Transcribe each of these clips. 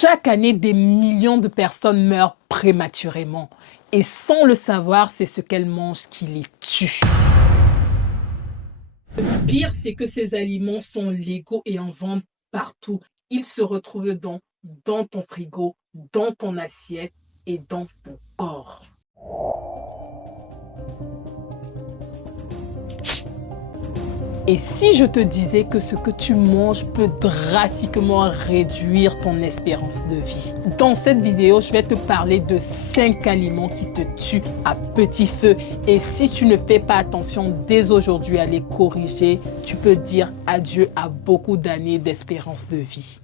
Chaque année, des millions de personnes meurent prématurément. Et sans le savoir, c'est ce qu'elles mangent qui les tue. Le pire, c'est que ces aliments sont légaux et en vente partout. Ils se retrouvent dans ton frigo, dans ton assiette et dans ton corps. Et si je te disais que ce que tu manges peut drastiquement réduire ton espérance de vie? Dans cette vidéo, je vais te parler de 5 aliments qui te tuent à petit feu. Et si tu ne fais pas attention dès aujourd'hui à les corriger, tu peux dire adieu à beaucoup d'années d'espérance de vie.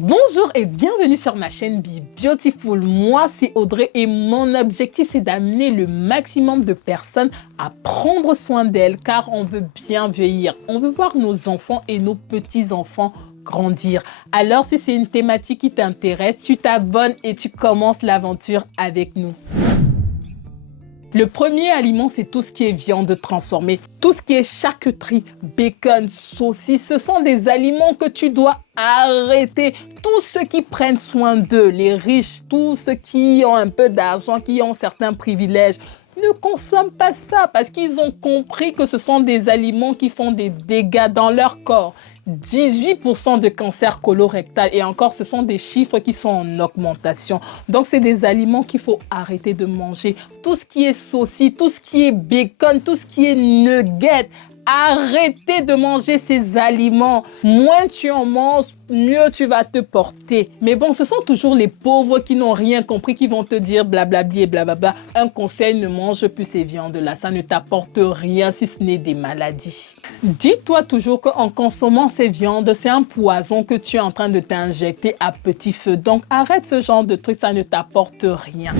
Bonjour et bienvenue sur ma chaîne Be Beautiful. Moi, c'est Audrey et mon objectif, c'est d'amener le maximum de personnes à prendre soin d'elles car on veut bien vieillir. On veut voir nos enfants et nos petits-enfants grandir. Alors, si c'est une thématique qui t'intéresse, tu t'abonnes et tu commences l'aventure avec nous. Le premier aliment, c'est tout ce qui est viande transformée, tout ce qui est charcuterie, bacon, saucisses. Ce sont des aliments que tu dois arrêter. Tous ceux qui prennent soin d'eux, les riches, tous ceux qui ont un peu d'argent, qui ont certains privilèges, ne consomment pas ça parce qu'ils ont compris que ce sont des aliments qui font des dégâts dans leur corps. 18% de cancer colorectal et encore ce sont des chiffres qui sont en augmentation. Donc c'est des aliments qu'il faut arrêter de manger. Tout ce qui est saucisses, tout ce qui est bacon, tout ce qui est nuggets. Arrêtez de manger ces aliments. Moins tu en manges, mieux tu vas te porter. Mais bon, ce sont toujours les pauvres qui n'ont rien compris, qui vont te dire blablabli et blablabla. Un conseil, ne mange plus ces viandes-là. Ça ne t'apporte rien si ce n'est des maladies. Dis-toi toujours qu'en consommant ces viandes, c'est un poison que tu es en train de t'injecter à petit feu. Donc arrête ce genre de trucs, ça ne t'apporte rien.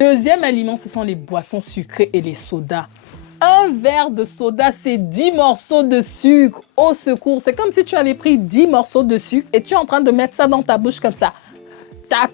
Deuxième aliment, ce sont les boissons sucrées et les sodas. Un verre de soda, c'est 10 morceaux de sucre. Au secours, c'est comme si tu avais pris 10 morceaux de sucre et tu es en train de mettre ça dans ta bouche comme ça. Tac,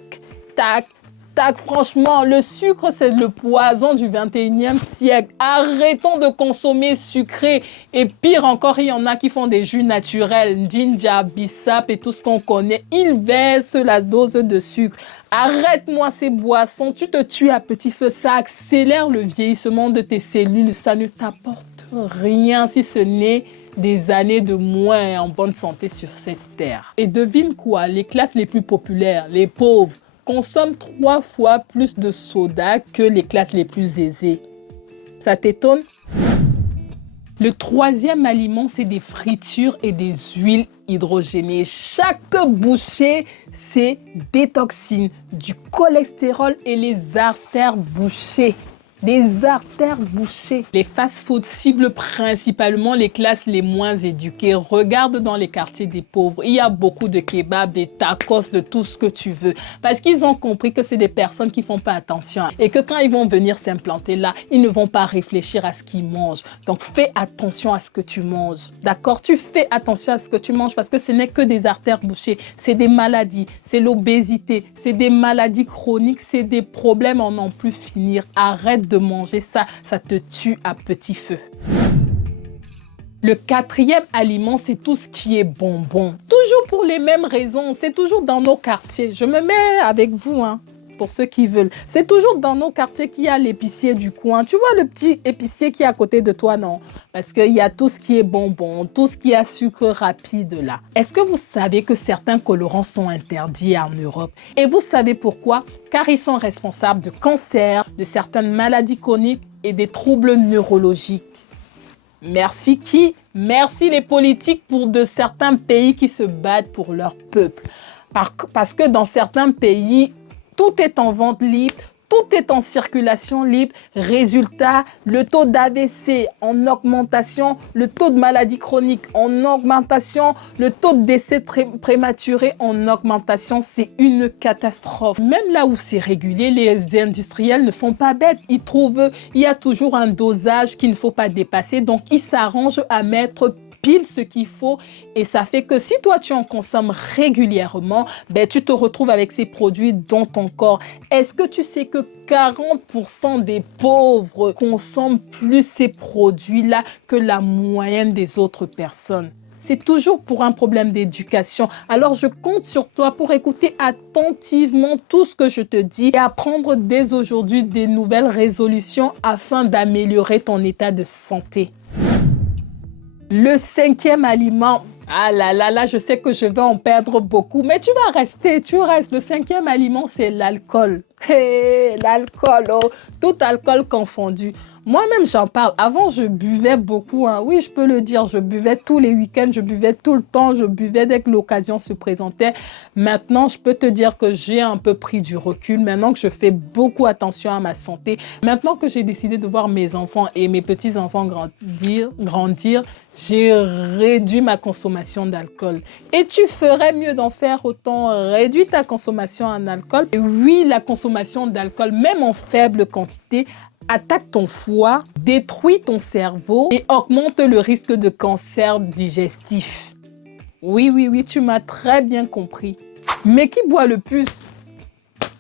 tac, tac. Franchement, le sucre, c'est le poison du 21e siècle. Arrêtons de consommer sucré. Et pire encore, il y en a qui font des jus naturels, ginger, bissap et tout ce qu'on connaît. Ils baissent la dose de sucre. Arrête-moi ces boissons, tu te tues à petit feu, ça accélère le vieillissement de tes cellules, ça ne t'apporte rien si ce n'est des années de moins en bonne santé sur cette terre. Et devine quoi, les classes les plus populaires, les pauvres, consomment 3 fois plus de soda que les classes les plus aisées. Ça t'étonne? Le troisième aliment, c'est des fritures et des huiles hydrogénées. Chaque bouchée, c'est des toxines, du cholestérol et les artères bouchées. Des artères bouchées. Les fast-foods ciblent principalement les classes les moins éduquées. Regarde dans les quartiers des pauvres. Il y a beaucoup de kebabs, des tacos, de tout ce que tu veux. Parce qu'ils ont compris que c'est des personnes qui ne font pas attention. Et que quand ils vont venir s'implanter là, ils ne vont pas réfléchir à ce qu'ils mangent. Donc fais attention à ce que tu manges. D'accord? Tu fais attention à ce que tu manges parce que ce n'est que des artères bouchées. C'est des maladies, c'est l'obésité, c'est des maladies chroniques, c'est des problèmes à n'en plus finir. Arrête de manger ça, ça te tue à petit feu. Le quatrième aliment, c'est tout ce qui est bonbons. Toujours pour les mêmes raisons, c'est toujours dans nos quartiers. Je me mets avec vous, pour ceux qui veulent. C'est toujours dans nos quartiers qu'il y a l'épicier du coin. Tu vois le petit épicier qui est à côté de toi, non? Parce qu'il y a tout ce qui est bonbons, tout ce qui est sucre rapide là. Est-ce que vous savez que certains colorants sont interdits en Europe? Et vous savez pourquoi? Car ils sont responsables de cancers, de certaines maladies chroniques et des troubles neurologiques. Merci qui? Merci les politiques pour de certains pays qui se battent pour leur peuple. Parce que dans certains pays, tout est en vente libre, tout est en circulation libre. Résultat, le taux d'AVC en augmentation, le taux de maladie chronique en augmentation, le taux de décès prématuré en augmentation. C'est une catastrophe. Même là où c'est régulé, les industriels ne sont pas bêtes. Ils trouvent, il y a toujours un dosage qu'il ne faut pas dépasser. Donc, ils s'arrangent à mettre pile ce qu'il faut et ça fait que si toi tu en consommes régulièrement, tu te retrouves avec ces produits dans ton corps. Est-ce que tu sais que 40% des pauvres consomment plus ces produits-là que la moyenne des autres personnes? C'est toujours pour un problème d'éducation. Alors, je compte sur toi pour écouter attentivement tout ce que je te dis et apprendre dès aujourd'hui des nouvelles résolutions afin d'améliorer ton état de santé. Le 5e aliment. Ah là là là, je sais que je vais en perdre beaucoup, mais tu vas rester, tu restes. Le 5e aliment, c'est l'alcool. Hey, l'alcool, oh, tout alcool confondu. Moi-même, j'en parle. Avant, je buvais beaucoup. Hein. Oui, je peux le dire. Je buvais tous les week-ends, je buvais tout le temps, je buvais dès que l'occasion se présentait. Maintenant, je peux te dire que j'ai un peu pris du recul. Maintenant que je fais beaucoup attention à ma santé. Maintenant que j'ai décidé de voir mes enfants et mes petits-enfants grandir, j'ai réduit ma consommation d'alcool. Et tu ferais mieux d'en faire autant. Réduis ta consommation en alcool. Et oui, la consommation d'alcool, même en faible quantité, attaque ton foie, détruit ton cerveau et augmente le risque de cancer digestif. Oui, oui, oui, tu m'as très bien compris. Mais qui boit le plus?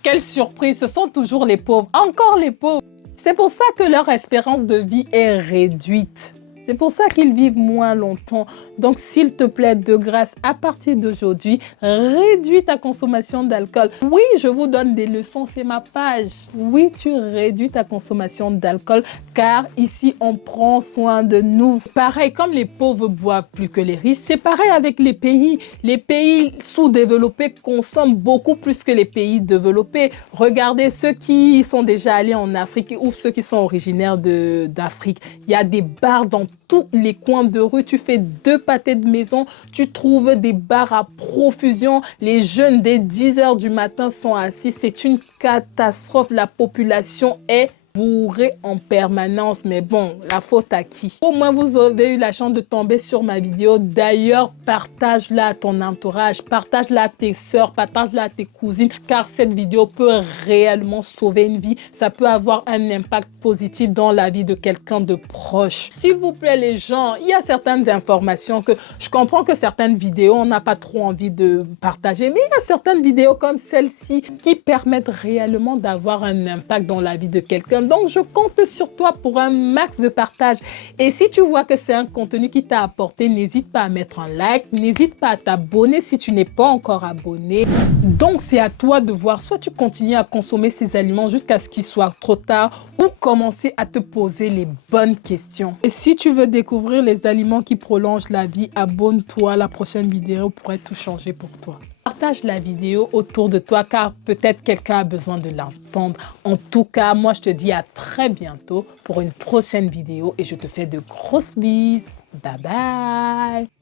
Quelle surprise, ce sont toujours les pauvres, encore les pauvres. C'est pour ça que leur espérance de vie est réduite. C'est pour ça qu'ils vivent moins longtemps. Donc, s'il te plaît, de grâce, à partir d'aujourd'hui, réduis ta consommation d'alcool. Oui, je vous donne des leçons, c'est ma page. Oui, tu réduis ta consommation d'alcool car ici, on prend soin de nous. Pareil, comme les pauvres boivent plus que les riches, c'est pareil avec les pays. Les pays sous-développés consomment beaucoup plus que les pays développés. Regardez ceux qui sont déjà allés en Afrique ou ceux qui sont originaires d'Afrique. Il y a des bars dans tous les coins de rue, tu fais 2 pâtés de maison, tu trouves des bars à profusion. Les jeunes dès 10 h du matin sont assis. C'est une catastrophe. La population est bourré en permanence, mais bon, la faute à qui? Au moins, vous avez eu la chance de tomber sur ma vidéo. D'ailleurs, partage-la à ton entourage, partage-la à tes soeurs, partage-la à tes cousines, car cette vidéo peut réellement sauver une vie. Ça peut avoir un impact positif dans la vie de quelqu'un de proche. S'il vous plaît, les gens, il y a certaines informations que je comprends que certaines vidéos, on n'a pas trop envie de partager, mais il y a certaines vidéos comme celle-ci qui permettent réellement d'avoir un impact dans la vie de quelqu'un. Donc, je compte sur toi pour un max de partage. Et si tu vois que c'est un contenu qui t'a apporté, n'hésite pas à mettre un like, n'hésite pas à t'abonner si tu n'es pas encore abonné. Donc, c'est à toi de voir. Soit tu continues à consommer ces aliments jusqu'à ce qu'il soit trop tard ou commencer à te poser les bonnes questions. Et si tu veux découvrir les aliments qui prolongent la vie, abonne-toi. La prochaine vidéo pourrait tout changer pour toi. Partage la vidéo autour de toi car peut-être quelqu'un a besoin de l'entendre. En tout cas, moi je te dis à très bientôt pour une prochaine vidéo et je te fais de grosses bises. Bye bye!